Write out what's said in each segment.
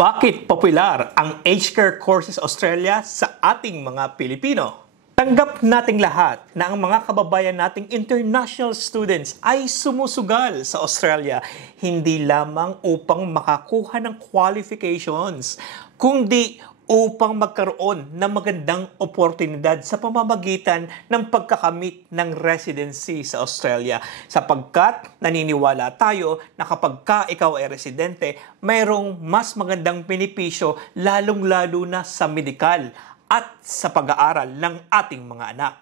Bakit popular ang H-Care Courses Australia sa ating mga Pilipino? Tanggap nating lahat na ang mga kababayan nating international students ay sumusugal sa Australia hindi lamang upang makakuha ng qualifications, kundi upang magkaroon ng magandang oportunidad sa pamamagitan ng pagkakamit ng residency sa Australia. Sapagkat naniniwala tayo na kapag ikaw ay residente, mayroong mas magandang benepisyo lalong-lalo na sa medikal at sa pag-aaral ng ating mga anak.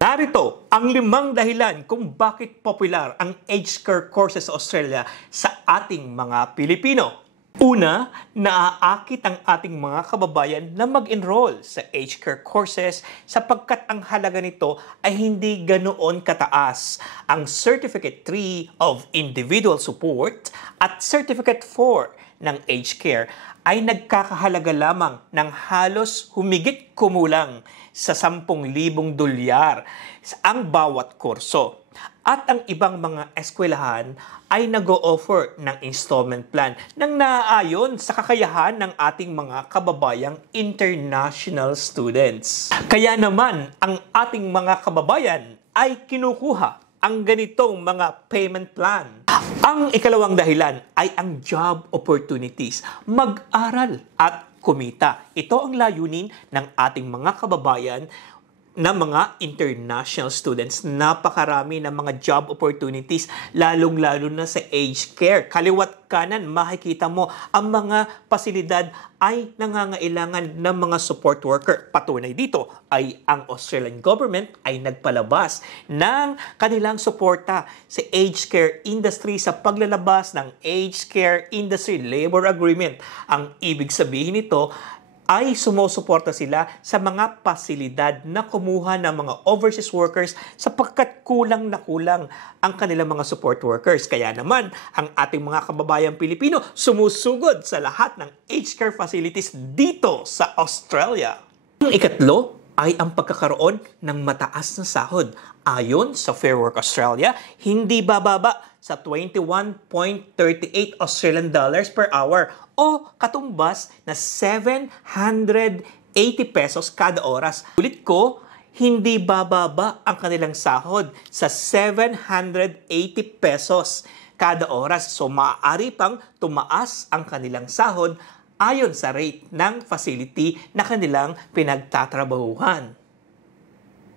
Narito ang 5 dahilan kung bakit popular ang H-Care Courses sa Australia sa ating mga Pilipino. Una, naaakit ang ating mga kababayan na mag-enroll sa H-Care Courses sapagkat ang halaga nito ay hindi ganoon kataas. Ang Certificate 3 of Individual Support at Certificate 4 ng H-Care ay nagkakahalaga lamang ng halos humigit kumulang sa 10,000 dolyar ang bawat kurso. At ang ibang mga eskwelahan ay nag-o-offer ng installment plan nang naaayon sa kakayahan ng ating mga kababayang international students. Kaya naman, ang ating mga kababayan ay kinukuha ang ganitong mga payment plan. Ang ikalawang dahilan ay ang job opportunities, mag-aral at kumita. Ito ang layunin ng ating mga kababayan na mga international students. Napakarami ng mga job opportunities, lalong-lalo na sa aged care. Kaliwat kanan, makikita mo ang mga pasilidad ay nangangailangan ng mga support worker. Patunay dito ay ang Australian government ay nagpalabas ng kanilang suporta sa aged care industry sa paglalabas ng Aged Care Industry Labor Agreement. Ang ibig sabihin nito ay sumusuporta sila sa mga pasilidad na kumuha ng mga overseas workers sapagkat kulang na kulang ang kanilang mga support workers. Kaya naman, ang ating mga kababayang Pilipino sumusugod sa lahat ng aged care facilities dito sa Australia. Ang ikatlo ay ang pagkakaroon ng mataas na sahod. Ayon sa Fair Work Australia, hindi bababa sa 21.38 Australian dollars per hour o katumbas na 780 pesos kada oras. Ulit ko, hindi bababa ang kanilang sahod sa 780 pesos kada oras. So maaari pang tumaas ang kanilang sahod ayon sa rate ng facility na kanilang pinagtatrabahuhan.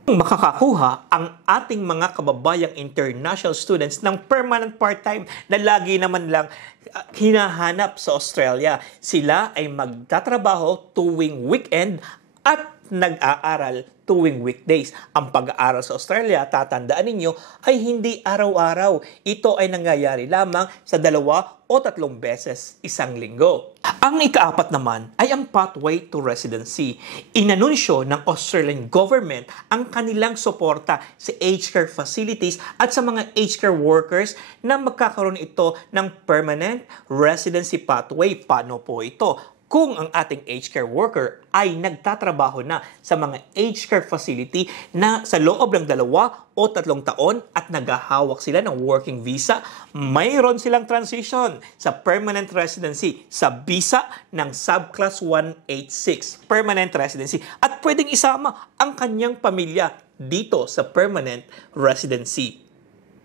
Makakakuha ang ating mga kababayang international students ng permanent part-time na lagi naman lang hinahanap sa Australia. Sila ay magtatrabaho tuwing weekend at nag-aaral tuwing weekdays. Ang pag-aaral sa Australia, tatandaan ninyo, ay hindi araw-araw. Ito ay nangyayari lamang sa 2 o 3 beses isang linggo. Ang ikaapat naman ay ang pathway to residency. Inanunsyo ng Australian government ang kanilang suporta sa aged care facilities at sa mga aged care workers na magkakaroon ito ng permanent residency pathway. Paano po ito? Kung ang ating aged care worker ay nagtatrabaho na sa mga aged care facility na sa loob ng 2 o 3 taon at naghahawak sila ng working visa, mayroon silang transition sa permanent residency sa visa ng subclass 186 permanent residency at pwedeng isama ang kanyang pamilya dito sa permanent residency.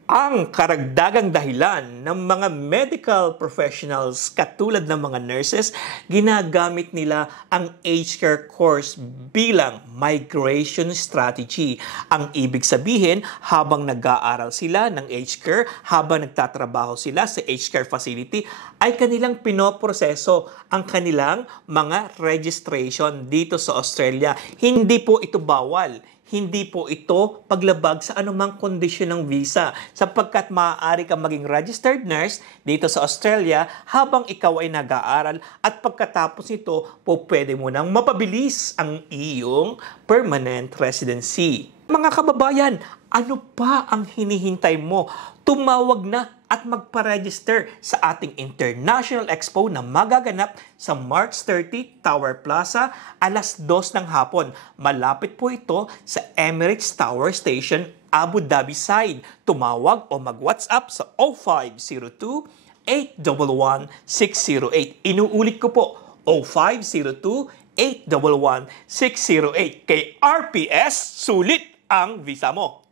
Ang karagdagang dahilan ng mga medical professionals katulad ng mga nurses, ginagamit nila ang aged care course bilang migration strategy. Ang ibig sabihin, habang nag-aaral sila ng aged care, habang nagtatrabaho sila sa aged care facility, ay kanilang pinoproseso ang kanilang mga registration dito sa Australia. Hindi po ito bawal. Hindi po ito paglabag sa anumang kondisyon ng visa sapagkat maaari kang maging registered nurse dito sa Australia habang ikaw ay nag-aaral at pagkatapos nito po pwede mo nang mapabilis ang iyong permanent residency. Mga kababayan, ano pa ang hinihintay mo? Tumawag na at magpa-register sa ating International Expo na magaganap sa March 30, Tower Plaza, alas 2 ng hapon. Malapit po ito sa Emirates Tower Station, Abu Dhabi side. Tumawag o mag-WhatsApp sa 0502 0502-811-608. Inuulit ko po, 0502-811-608. Kay RPS, sulit ang visa mo.